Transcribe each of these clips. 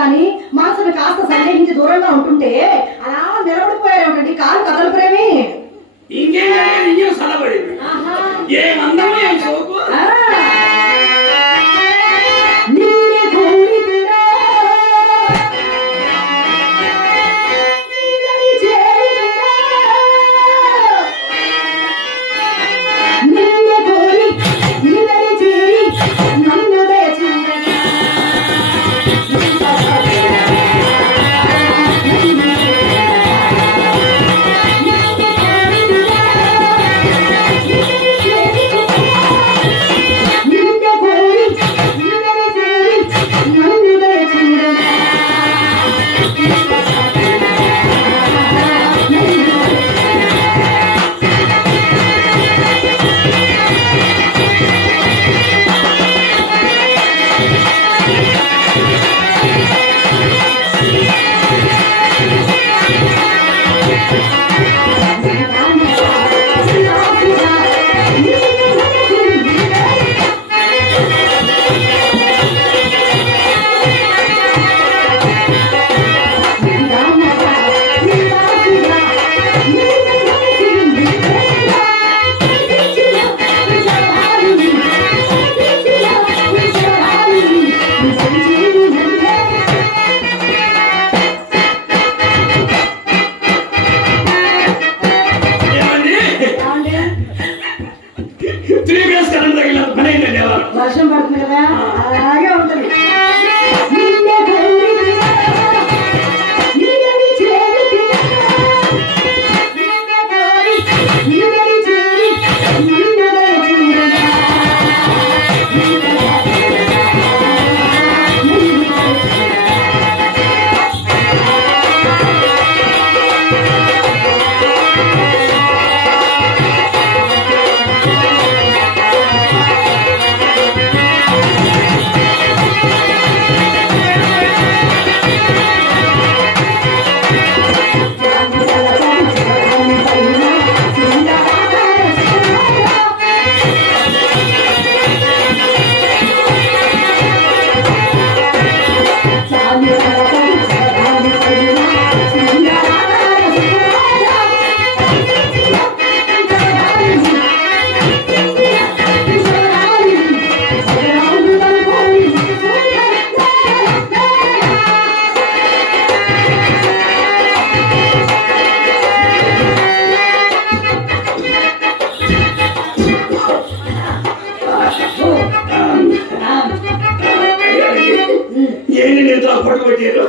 అని మనసును కాస్త సందేహించి దూరంగా ఉంటుంటే అలా నిలబడిపోయారేమిటండి కాలు కదలపురేమి ఇంకేం సలబడింది ఏం అందమే సోకు వర్షం పడుతుంది కదా అలాగే ఉంటుంది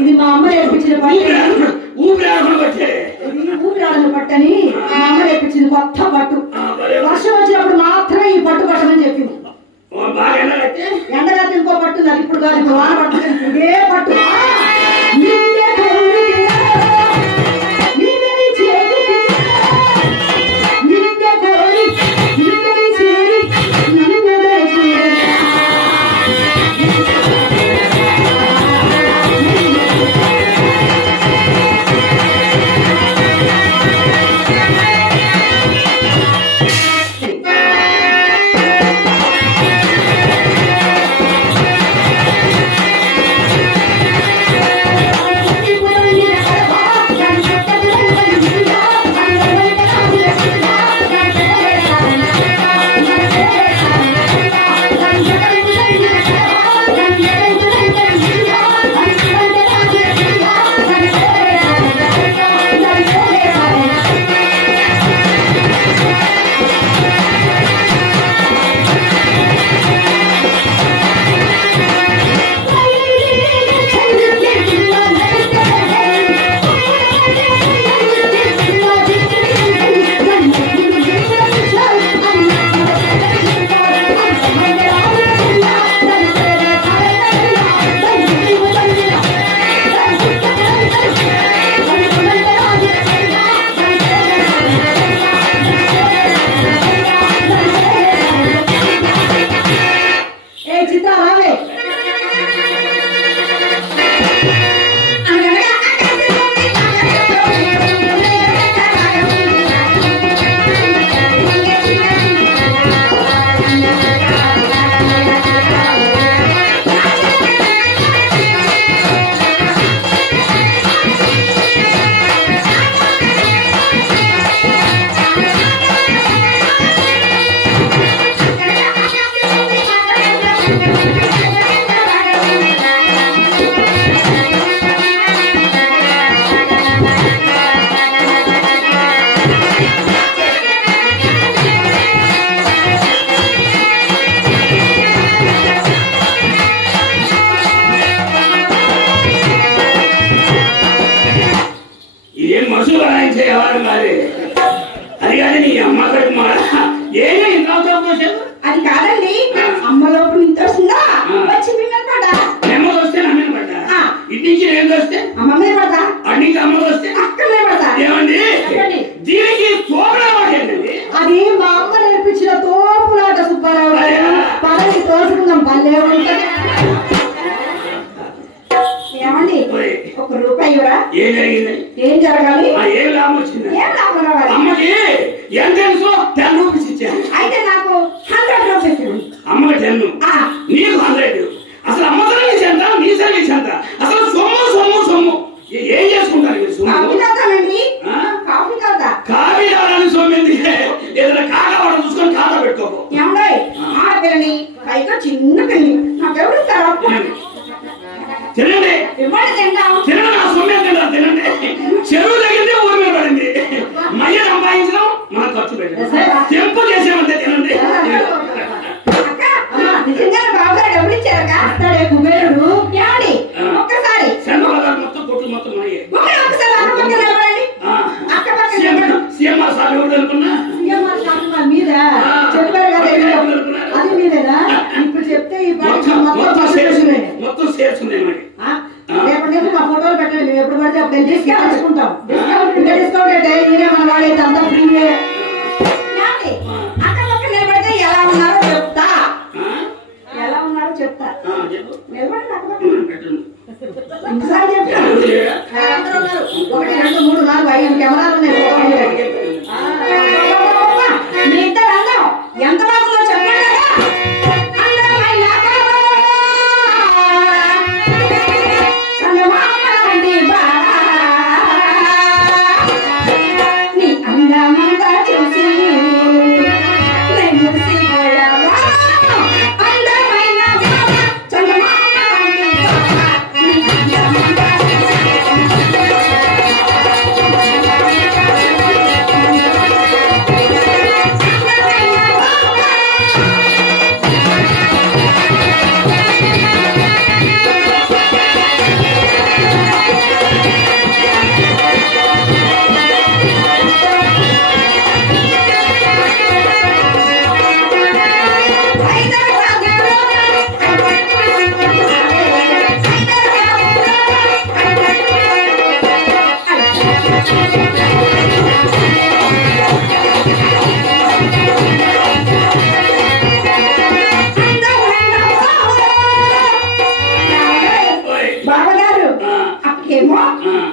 ఇది మా అమ్మ నేర్పించిన ఊపిరాడని పట్టని మా అమ్మ నేర్పించింది కొత్త పట్టు వర్షం వచ్చినప్పుడు మాత్రమే ఈ పట్టు పట్టమని చెప్పింది ఎండగా ఇంకో పట్టు నాకు ఇప్పుడు కాదు ఇప్పుడు వాన పడుతుంది ఇదే పట్టు ఏమండి ఒక రూపాయి ఇవ్వరా? ఏం జరిగింది? ఏం జరగాలి? ఏం లాభం వచ్చింది? ఏం లాభం రావాలి? అమ్మకి ఎంత తెలుసు? 10 రూపీస్ ఇచ్చాను. అయితే నాకు 100 రూపీస్. అమ్మకి 10, నీకు 100. అసలు అమ్మ సర్వీస్ ఎంత, నీ సర్వీస్ ఎంత? అసలు సొమ్ము సొమ్ము సొమ్ము ఏం చేసుకుంటారు? కాఫీ తాగాలని సొమ్ము ఎందుకే? ఏదైనా కాకా వాడు చూసుకొని ఖాతా పెట్టుకోకు. ఏమండి ఆడపిల్లని పైగా చిన్న పిల్లి నాకెవరు ఇస్తారు? తినండి తినండి, నా సొమ్ము ఎంత తినండి. చెరువు తగ్గింది, ఊరి మీద పడింది. మయ్య సంపాదించడం మన ఖర్చు పెట్టడం, తెంపు చేసామంటే తినండి. నిజంగా బాబుగారు డబ్బులు ఇచ్చారా? అస్తాడే కుబేరుడు. ఏమండి ఒక్కసారి మొత్తం కొట్లు మొత్తం ఒకసారి అక్క పక్కన సీఎంఆర్ సార్ ఎవరు అనుకున్నా? మీద చెప్పారు కదా, అది మీదేనా? ఇప్పుడు చెప్తే ఈ మొత్తం చేర్చున్నాయి మరి. రేపటి నుంచి మా ఫోటోలు పెట్టండి, మేము ఎప్పుడు పడితే అప్పుడు తీసుకుంటాం. డిస్కౌంట్ అంటే మీరే మన వాడైతే అంతా ఫ్రీవే. అక్క పక్క నిలబడితే ఎలా ఉన్నారో చెప్తా. ఎలా ఉన్నారో చెప్తా. నిలబడి అక్క పక్క 1 2 3 4 5 కెమెరాలు ఉన్నాయి. మీ ఇద్దరు అందం ఎంత బాగుందో చెప్పండి.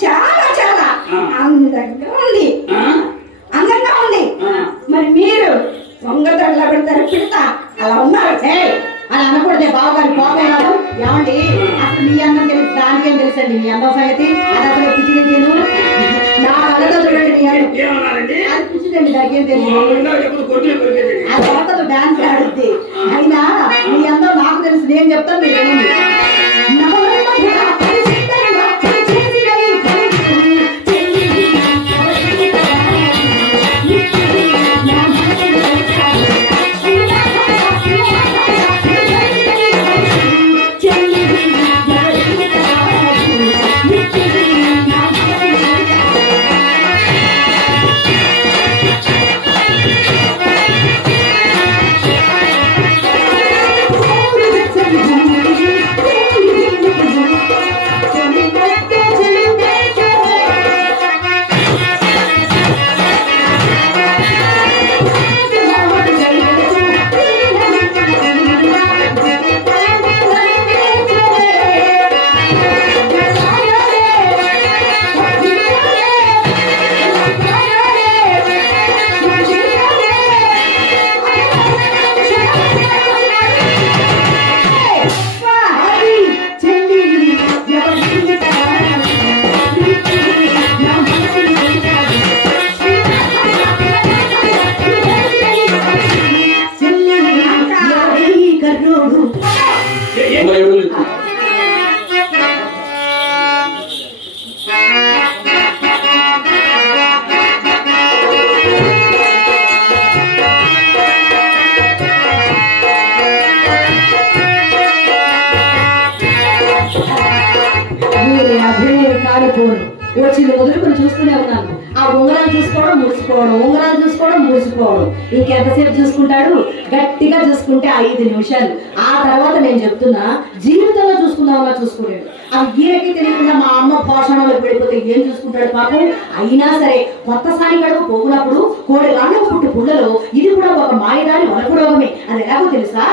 చాలా చాలా అందంగా ఉంది. మరి మీరు దొంగతనంలో పెడతారు పిడతా అలా ఉన్నారు. అలా అనకూడదే బావగారు కోపం రాదు. ఏమండి అసలు మీ అందం తెలుసు, దానికేం తెలుసండి మీ అందం సంగతి. అది అసలు పిచ్చిది నేను నా కళ్ళతో చూడండి. మీ అది పిచ్చిదండి, దానికేం తెలియదు. అది కొడతదు, డాన్స్ ఆడుద్ది. అయినా మీ అందం నాకు తెలుసు, నేను చెప్తాను మీరు వినండి. వచ్చింది వదులుకొని చూస్తూనే ఉన్నాను. ఆ ఉంగరాలు చూసుకోవడం మురిసిపోవడం, ఉంగరాలు చూసుకోవడం మురిసిపోవడం. ఇంకెంతసేపు చూసుకుంటాడు? గట్టిగా చూసుకుంటే 5 నిమిషాలు. ఆ తర్వాత నేను చెప్తున్నా, జీవితంలో చూసుకుందామన్నా చూసుకున్నాడు. అవి ఈయనకి తెలియకుండా మా అమ్మ పోషణలో పడిపోతే ఏం చూసుకుంటాడు పాపం. అయినా సరే కొత్త సాని కడుపు పోగునప్పుడు కోడి గాను పుట్టు పుల్లలో ఇది కూడా ఒక మాయదారి వనపురోగమే. అది ఎలాగో తెలుసా?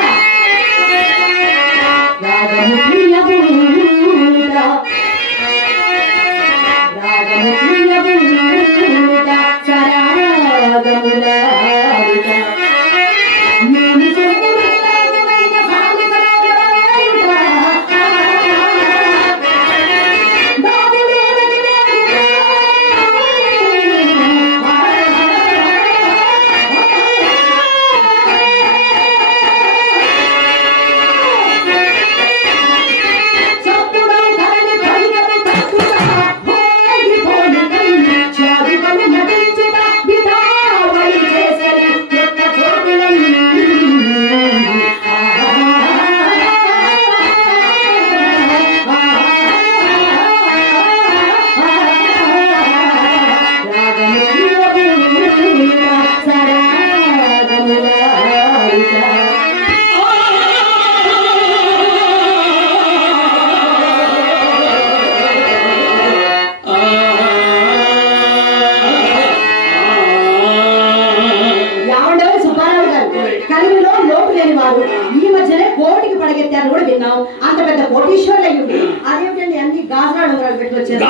వచ్చింది. అదేమిటండి అన్ని గాజురాడు ఉంగరాలు పెట్టి వచ్చారు.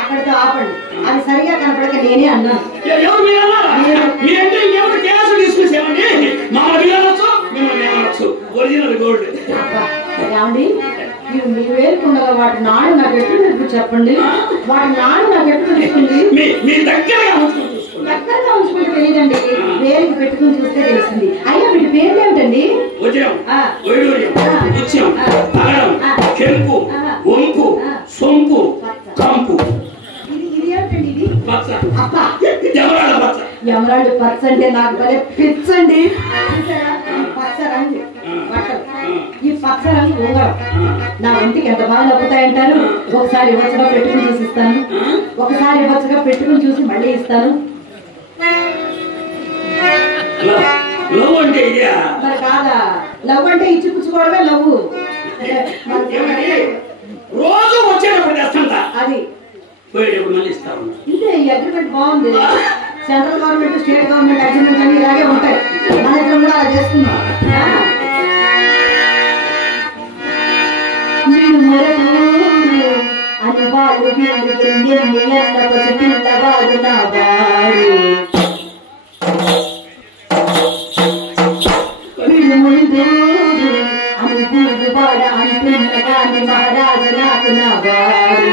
అక్కడితో ఆపండి. అది సరిగా కనపడక నేనే అన్నాను. ఏమండి మీ వేలుకుండగా వాటి నాడు నాకు ఎప్పుడు తెలుసు చెప్పండి. వాటి నాడు నాకు ఎప్పుడు తెలుస్తుంది. దగ్గరగా ఉంచుకుంటే తెలియదండి. వేలుకి పెట్టుకుని చూస్తే తెలుస్తుంది. అయ్యా వీటి పేర్లు ఏమిటండి? సొంపు కంపు. ఇది ఏమిటండి? ఇది ఎమరాల్డ్ పచ్చ అంటే నాకు భలే పిచ్చండి. పచ్చ రంగు బట్టలు, ఈ పచ్చ రంగు ఉంగరం నా ఒంటికి ఎంత బాగా నప్పుతాయంటారు. ఒకసారి ఇవ్వచ్చుగా పెట్టుకుని చూసి ఇస్తాను, ఒకసారి ఇవ్వచ్చుగా పెట్టుకుని చూసి మళ్ళీ ఇస్తాను. మరి కాదా? లవ్ అంటే ఇచ్చి పుచ్చుకోవడమే లవ్. రోజు వచ్చేటప్పుడు అది ఇంతే. ఈ అగ్రిమెంట్ బాగుంది. Central government state government agreement అన్ని ఇలాగే ఉంటాయి. మన ఇద్దరం కూడా అలా చేసుకున్నాం. మీరు మరడు అని వాళ్ళు పిల్లవాడు నా వాడు వీడు ముందు అని పూజవాడ అంటున్న కానీ మహారాజు నాకు నా వాడు.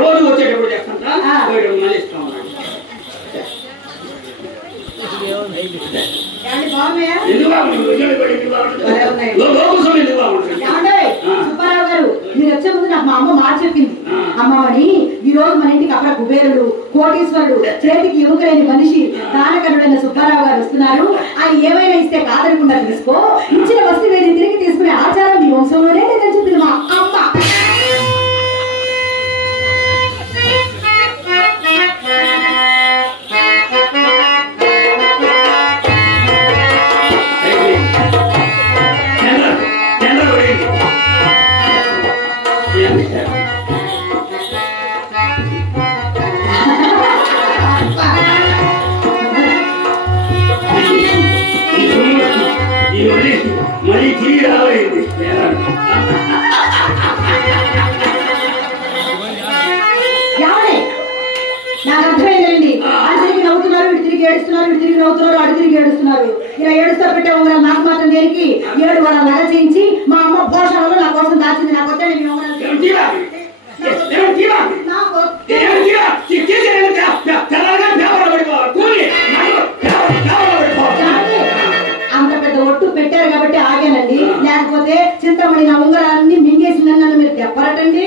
రోజు వచ్చేటప్పుడు చేస్తా సుబ్బారావు గారు మీరు వచ్చే ముందు నాకు మా అమ్మ మాట చెప్పింది. అమ్మమ్మని ఈ రోజు మన ఇంటికి అక్కడ కుబేరుడు కోటీశ్వరుడు చేతికి ఎముకలేని మనిషి దానకరుడైన సుబ్బారావు గారు వస్తున్నారు. ఆయన ఏమైనా ఇస్తే కాదనకుండా తీసుకో, ఇచ్చిన వస్తువు ఏది తిరిగి తీసుకునే ఆచారం మీ వంశంలోనే నేను చెప్పింది మా అమ్మ. మళ్ళీ తిరిగి రాలేదు. నాకు అర్థమైందండి. అటు తిరిగి నవ్వుతున్నారు, ఇటు తిరిగి ఏడుస్తున్నారు, ఇటు తిరిగి నవ్వుతున్నారు, అటు తిరిగి ఏడుస్తున్నారు. ఇలా ఏడుస్తా పెట్టే ఉంగరం నాకు మాత్రం దేనికి? 7 వాళ్ళ నగ చేయించి మా అమ్మ భోషణలో నా కోసం దాచింది. నాకు వద్దండి మీ ఉంగరం. అంత పెద్ద ఒట్టు పెట్టారు కాబట్టి ఆగానండి. లేకపోతే చింతమణి నా ఉంగరాన్ని మింగేసిందని నన్ను మీరు చెప్పరటండి.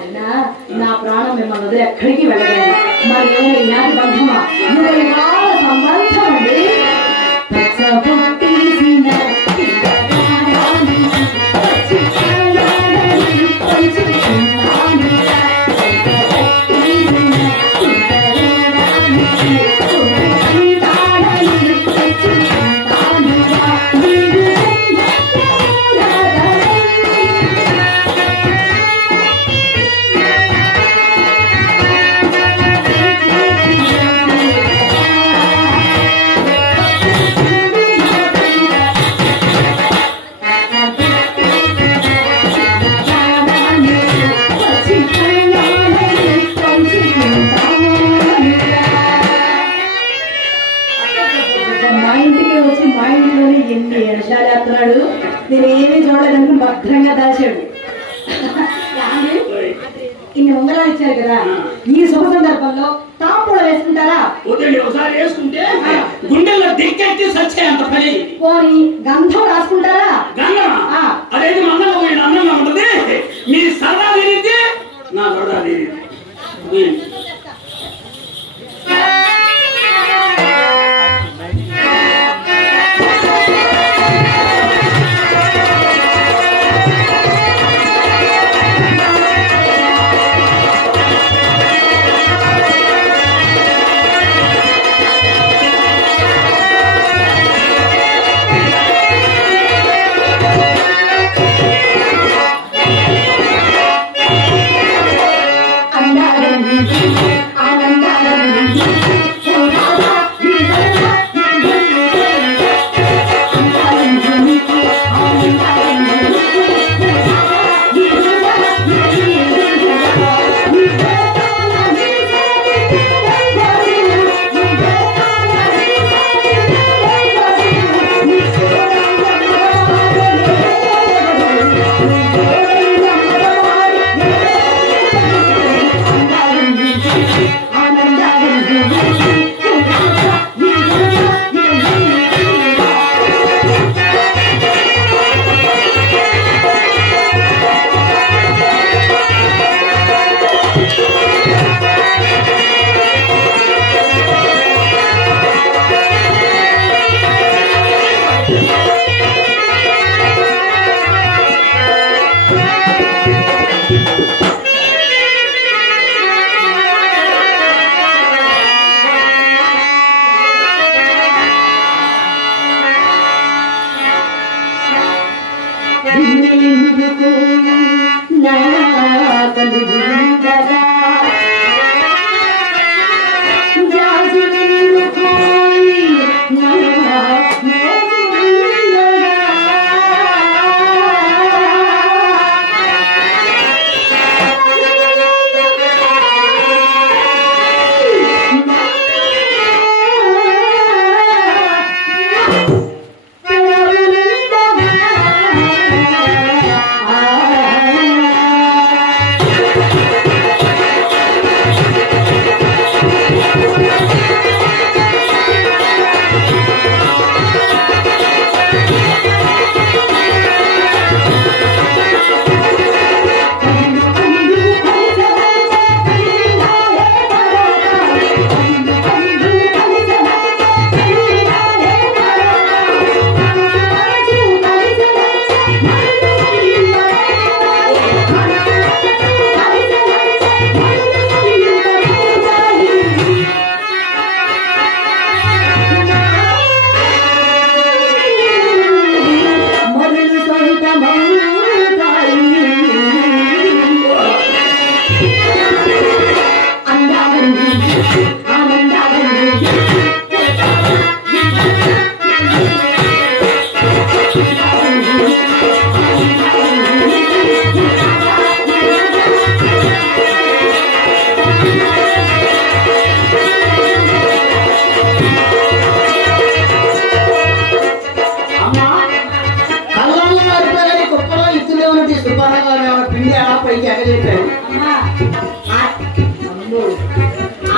అయినా నా ప్రాణం మిమ్మల్ని వదిలి ఎక్కడికి వెళ్ళదండి. కేవలం ఈనాటి బంధమా, యుగ యుగాల సంబంధం అండి. మా ఇంటికి వచ్చి మా ఇంట్లోనే ఎన్ని విషయాలు వేస్తున్నాడు. నేను ఏమీ చూడలేదని భద్రంగా దాచాడు. ఇన్ని ఉంగరాలు ఇచ్చారు కదా, ఈ శుభ సందర్భంలో తాంబూలం వేసుకుంటారా? ఒకసారి వేసుకుంటే గుండెల్లో దిక్కెత్తి సచ్చే అంత పని. పోనీ గంధం రాసుకుంటారా? గంధమా? అదేది మందంగా పోయిన అందంగా ఉంటుంది. మీ సరదా తీరిద్ది, నా సరదా తీరిద్ది.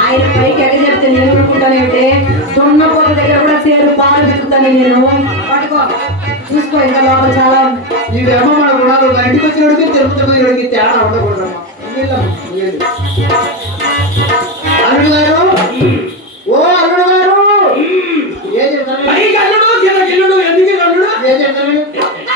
ఆయన పైకి ఎగ చెప్తే నేను అనుకుంటానేమిటే సున్నపోత దగ్గర కూడా సేరు పాలు పెట్టుకుంటాను నేను. పట్టుకో చూసుకో, ఇంకా లోపల చాలా ఇదేమో మన గుణాలు ఇంటికి వచ్చినడికి తిరుపతి తేడా ఉండకూడదమ్మా.